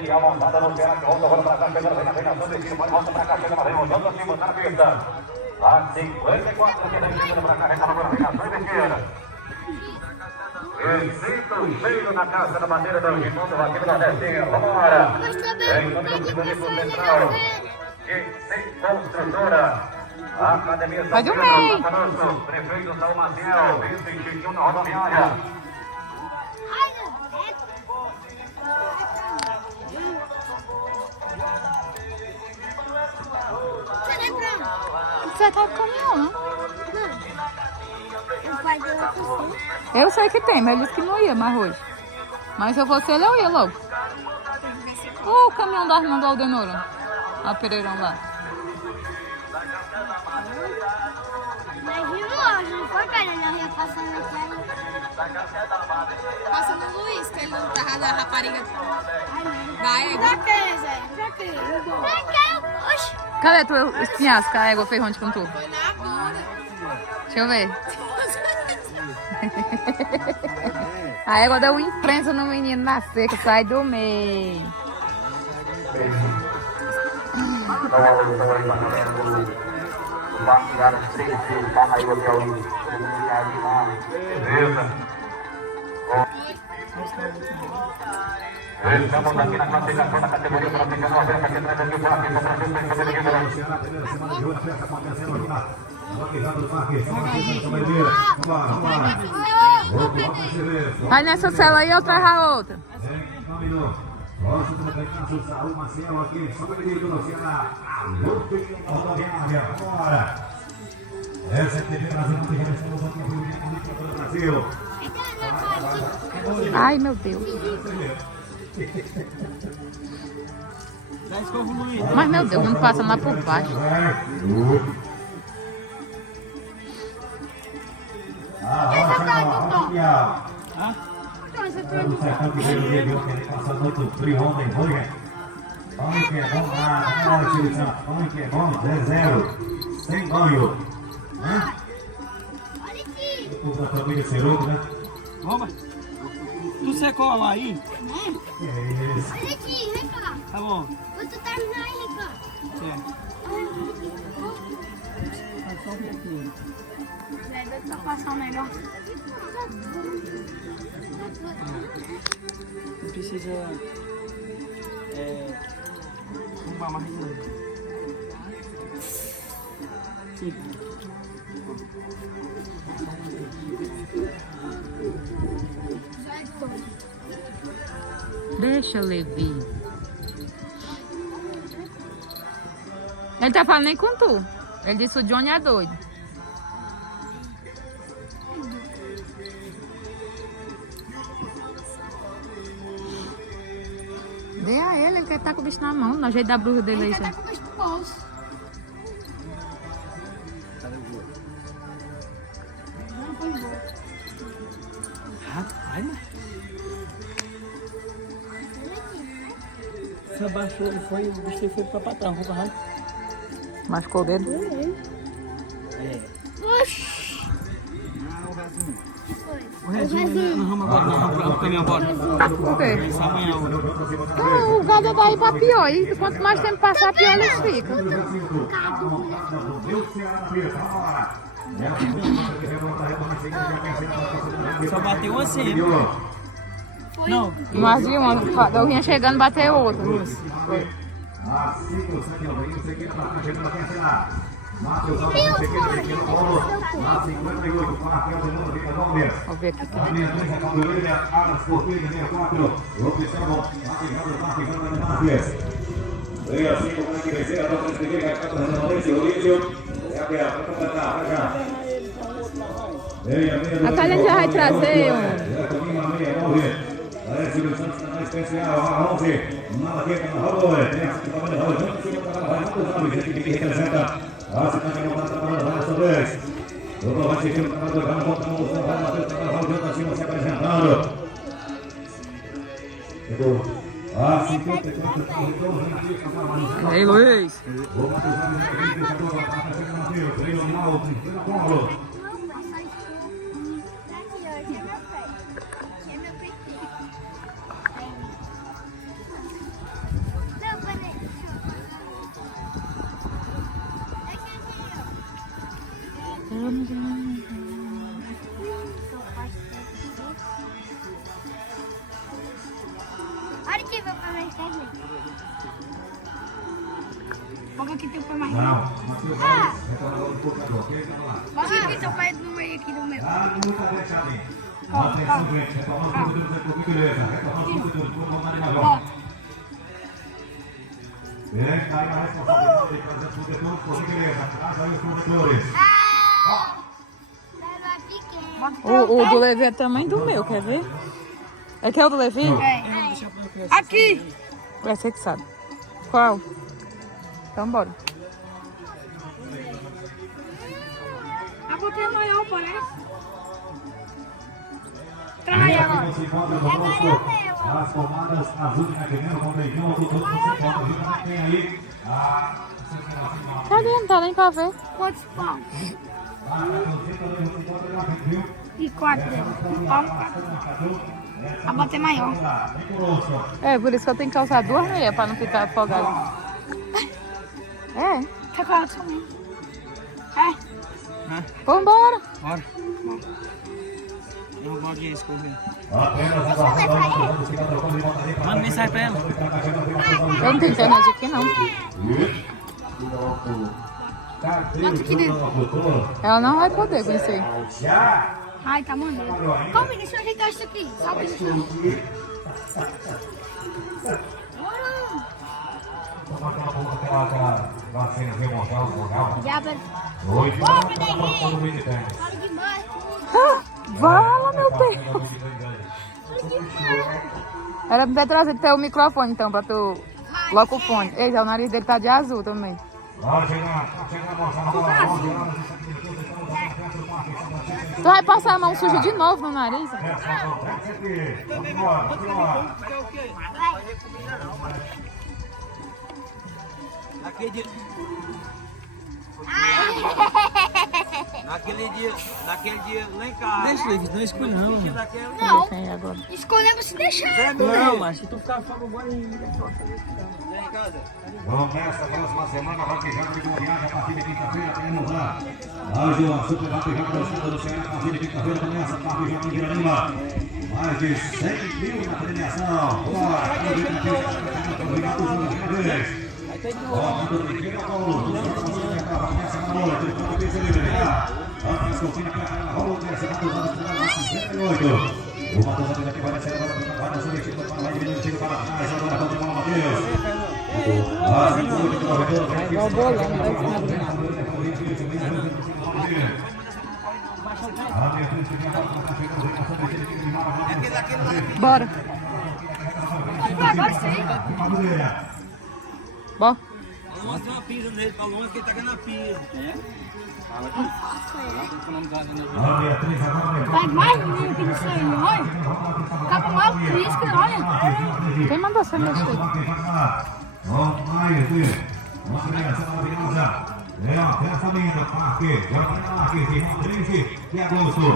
e a montada no pé, volta agora para cá, chegando, vem na frente, volta para cá, chegando, vem voltando assim, botar na pista. A 54 que vem chegando para cá, recaba agora, vem na frente esquerda. Recito cheio na casa da bandeira do Gimão do Vaqueiro da Destinha. Vamos embora. Vem todo o segundo central. Que construtora. A Academia São Pedro, Canosso, prefeito São Maciel, vice Chiquinho na rodoviária. Você tá com caminhão, né? O pai deu a cozinha. Eu sei que tem, mas ele disse que não ia mais hoje. Mas se eu fosse ele, eu ia logo. O caminhão da irmã do Aldenoro. A Pereirão lá. Mas viu hoje, não foi, cara? Ele ia passando aqui. Passa no Luiz, que ele não tava da rapariga. Vai, pra quê, Zé? Pra quê? Pra quê? Oxi. Cadê tu espinhasco, a égua fez onde com tu? Foi na bunda. Deixa eu ver. A égua deu uma imprensa no menino na seca, sai do meio. Estamos aqui na classificação da categoria para pegar uma oferta que traz aqui para a pista para Vai nessa cela aí, eu trago a outra. Essa é a TV Brasil, estamos aqui no Brasil. Ai, meu Deus. Mas, meu Deus, não passa lá por baixo. O sertão que veio ver, viu, que ele passou muito frio ontem, foi, né? Pão que é bom, pão que é bom, 0-0, sem banho. Hã? Olha aqui. O da família Cerudo, né? Vamos. Tu secou lá aí? Que é isso? Olha aqui, vem cá. Tá bom. Vou tu terminar aí, cara. Certo. Só um pouquinho. Zé, dá pra passar um negócio. Não precisa... arrumar mais nada. Sim. Deixa, Levi. Ele tá falando nem com tu. Ele disse que o Johnny é doido. Dê a ele quer estar com o bicho na mão, no jeito da bruxa dele aí. Ele tá com o bicho no bolso. Não foi embora. Rapaz, mas... Você abaixou, o bicho foi pra trás, vou barrar. Machucou o dedo? Oxi. O Rezinho, nós vamos agora, no caminhão agora. Por quê? Isso amanhã. Não, o gado é daí pra pior. E quanto mais tempo passar, pior eles ficam. Só bateu assim. Não. Mas de uma, eu vinha chegando e bateu outra. Vamos ver aqui. A Thalia já vai trazer um. Silvio Santos na especial, 11, Malaqueta na rua, tem essa que vai na rua, junto com o gente que representa a cidade de Montada na rua, dessa vez. O Provante aqui no canal do Grão, volta a moção, vai bater o canal, junto assim, se apresentando. Chegou a 54 Ei, Luiz. o batizado de Cristo, a prefeita Mateus, treino Rinaldo, treino Paulo. Olha que meu pai mais tarde. Vamos aqui teu pai mais Não, tarde. Matheus, retornador do portador, ok? Vamos lá. Vamos aqui teu pai no meio aqui no meu. Dá muita deixadinha. Atenção, gente. Retomando o futuro do setor, beleza. Retomando o futuro, tudo vamos ali na volta. Beleza, tá aí a responsabilidade de fazer tudo de tudo, por beleza. Traz aí os produtores. O do Levi é tamanho do meu, quer ver? É que é o do Levi? Aqui. É você que sabe. Qual? Então bora. A botei é maior, parece. Traz ela. Você encontra conosco as formadas azul de Naquimento, com beijão, todos vocês podem ver como tem aí. Cadê? Não tá nem pra ver. Quantos pão? E 4 pão. A bota é maior. É, por isso que eu tenho que calçar 2 meias pra não ficar afogado. É. Quer colocar também? É. Vambora. Bora. Eu vou balde esse correr. Manda mensagem pra ela. Eu não tenho internet aqui, não. Ela não vai poder conhecer. Ai, tá mandando. Calma, deixa eu ajeitar isso aqui. Só um minutinho. Diabo. Fala demais. Vala, meu Deus. Era pra ter trazido teu microfone, então, pra tu... Logo o fone. Eita, o nariz dele tá de azul também. Tu vai passar a mão suja de novo no nariz? Naquele dia lá em casa. Deixa ele, não escolhe não. Não, Quem é agora? escolhemos se deixar. Não, mas se tu ficar fora do banho. Vamos nessa próxima semana, vaquejada de Goiás, a partir de quinta-feira, temos lá. Hoje a super vaquejada do estado do Ceará, a partir de quinta-feira, começa a vaquejada em Guiranima. Mais de 100 mil na premiação. Bora, obrigado, os o Matheus aqui vai ser agora para o substituto para lá diminuindo para trás, agora vamos de bola, Matheus. Igual bolão, né? Bora. Agora sim. Bom. Mostra uma pisa nele, pra longe que ele tá ganhando a pisa. Vai mais menino que não sei, olha. Tá com mal triste, olha. Quem mandou você mexer? Leão, pensamento, parque, Marques, Rodrigues e Agosto.